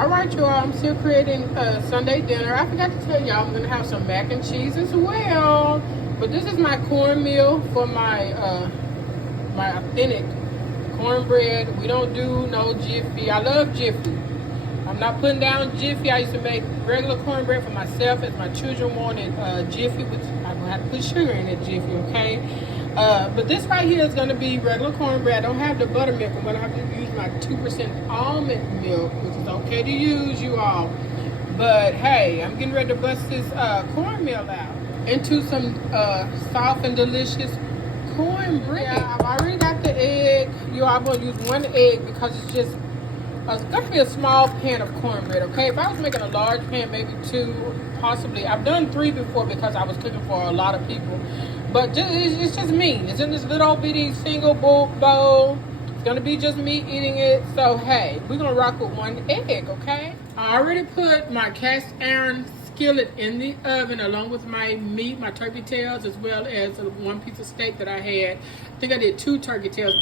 All right, y'all. I'm still creating Sunday dinner. I forgot to tell y'all I'm gonna have some mac and cheese as well. But this is my cornmeal for my my authentic cornbread. We don't do no Jiffy. I love Jiffy. I'm not putting down Jiffy. I used to make regular cornbread for myself as my children wanted Jiffy, which I'm gonna have to put sugar in it Jiffy, okay? But this right here is gonna be regular cornbread. I don't have the buttermilk. I'm gonna have to use my 2% almond milk, which is okay to use, you all. But hey, I'm getting ready to bust this cornmeal out into some soft and delicious cornbread. Yeah, I've already got the egg. You all, I'm gonna use one egg because it's just it's gonna be a small pan of cornbread, okay? If I was making a large pan, maybe two, possibly. I've done three before because I was cooking for a lot of people. But it's just me. It's in this little bitty single bowl. It's gonna be just me eating it. So hey, we're gonna rock with one egg, okay? I already put my cast iron skillet in the oven along with my meat, my turkey tails, as well as one piece of steak that I had. I think I did 2 turkey tails,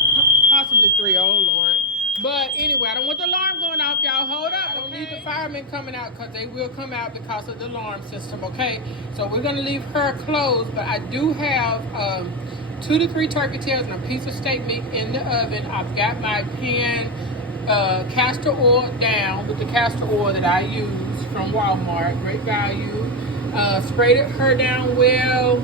possibly 3. Oh Lord. But anyway, I don't want the alarm going off, y'all. Hold up. I don't need the firemen coming out because they will come out because of the alarm system, okay? So we're going to leave her closed, but I do have 2 to 3 turkey tails and a piece of steak meat in the oven. I've got my pan castor oil down with the castor oil that I use from Walmart. Great value. Sprayed her down well.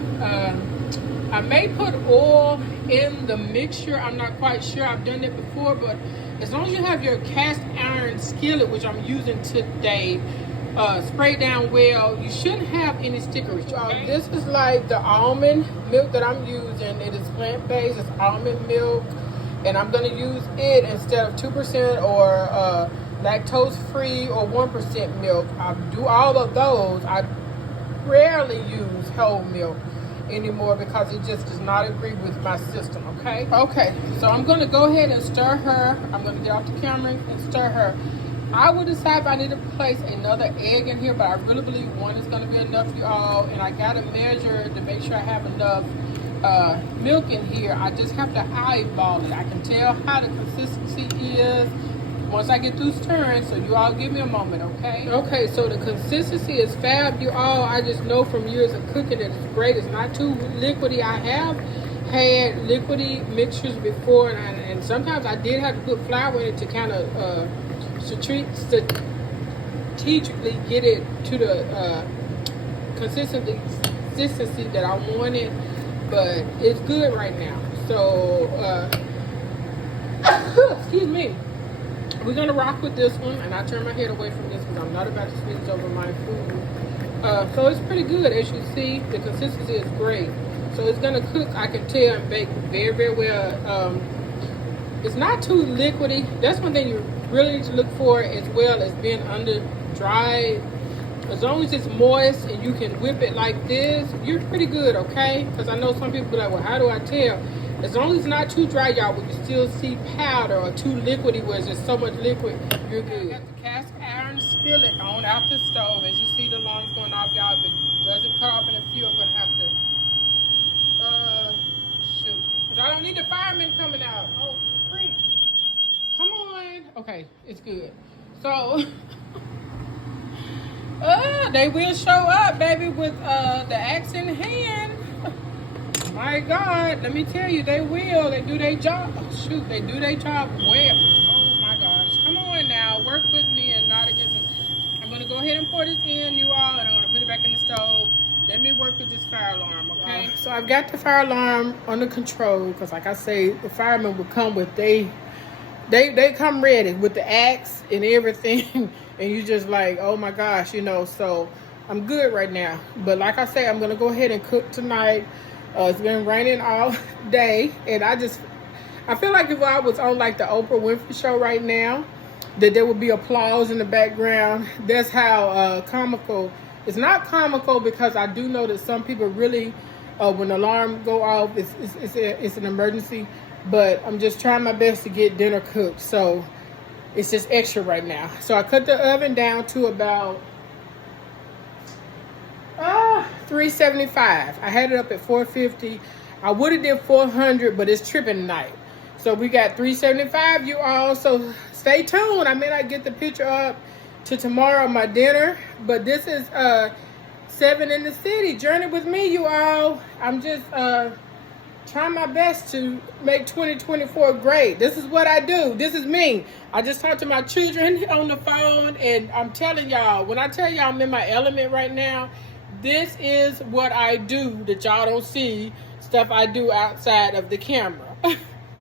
I may put oil in the mixture. I'm not quite sure. I've done it before, but as long as you have your cast iron skillet, which I'm using today, sprayed down well, you shouldn't have any stickers. Okay. This is like the almond milk that I'm using. It is plant-based. It's almond milk, and I'm going to use it instead of 2% or lactose-free or 1% milk. I do all of those. I rarely use whole milk anymore because it just does not agree with my system, okay? Okay, so I'm gonna go ahead and stir her. I'm gonna get off the camera and stir her. I will decide if I need to place another egg in here, but I really believe one is gonna be enough for you all, and I gotta measure to make sure I have enough milk in here. I just have to eyeball it. I can tell how the consistency is once I get through stirring, so you all give me a moment, okay? Okay, so the consistency is fab, you all. I just know from years of cooking that it's great. It's not too liquidy. I have had liquidy mixtures before, and sometimes I did have to put flour in it to kind of strategically get it to the consistency that I wanted, but it's good right now. So, excuse me. We're going to rock with this one, and I turn my head away from this because I'm not about to sneeze over my food. So it's pretty good. As you see, the consistency is great. So it's going to cook, I can tell, and bake very, very well. It's not too liquidy. That's one thing you really need to look for, as well as being under dry. As long as it's moist and you can whip it like this, you're pretty good, okay? Because I know some people be like, well, how do I tell? As long as it's not too dry, y'all, but you still see powder, or too liquidy where there's so much liquid, you're good. I got the cast iron skillet on out the stove. As you see the alarm's going off, y'all. If it doesn't cut off in a few, I'm going to have to, shoot. Because I don't need the firemen coming out. Oh, freak. Come on. Okay, it's good. So, they will show up, baby, with the axe in hand. My God, let me tell you, they will. They do their job. Oh, shoot, they do their job well. Oh, my gosh. Come on now. Work with me and not against me. I'm going to go ahead and pour this in, you all, and I'm going to put it back in the stove. Let me work with this fire alarm, okay? So I've got the fire alarm under control because, like I say, the firemen will come with they come ready with the axe and everything. And you just like, oh, my gosh, you know. So I'm good right now. But like I say, I'm going to go ahead and cook tonight. It's been raining all day, and I feel like if I was on like the Oprah Winfrey show right now, that there would be applause in the background. That's how comical. It's not comical because I do know that some people really, when the alarm go off, it's an emergency. But I'm just trying my best to get dinner cooked, so it's just extra right now. So I cut the oven down to about 375. I had it up at 450. I would have did 400, but it's tripping tonight. So we got 375, you all. So stay tuned. I may not get the picture up to tomorrow, my dinner. But this is 7 in the City. Journey with me, you all. I'm just trying my best to make 2024 great. This is what I do. This is me. I just talked to my children on the phone, and I'm telling y'all, when I tell y'all I'm in my element right now, this is what I do that y'all don't see, stuff I do outside of the camera.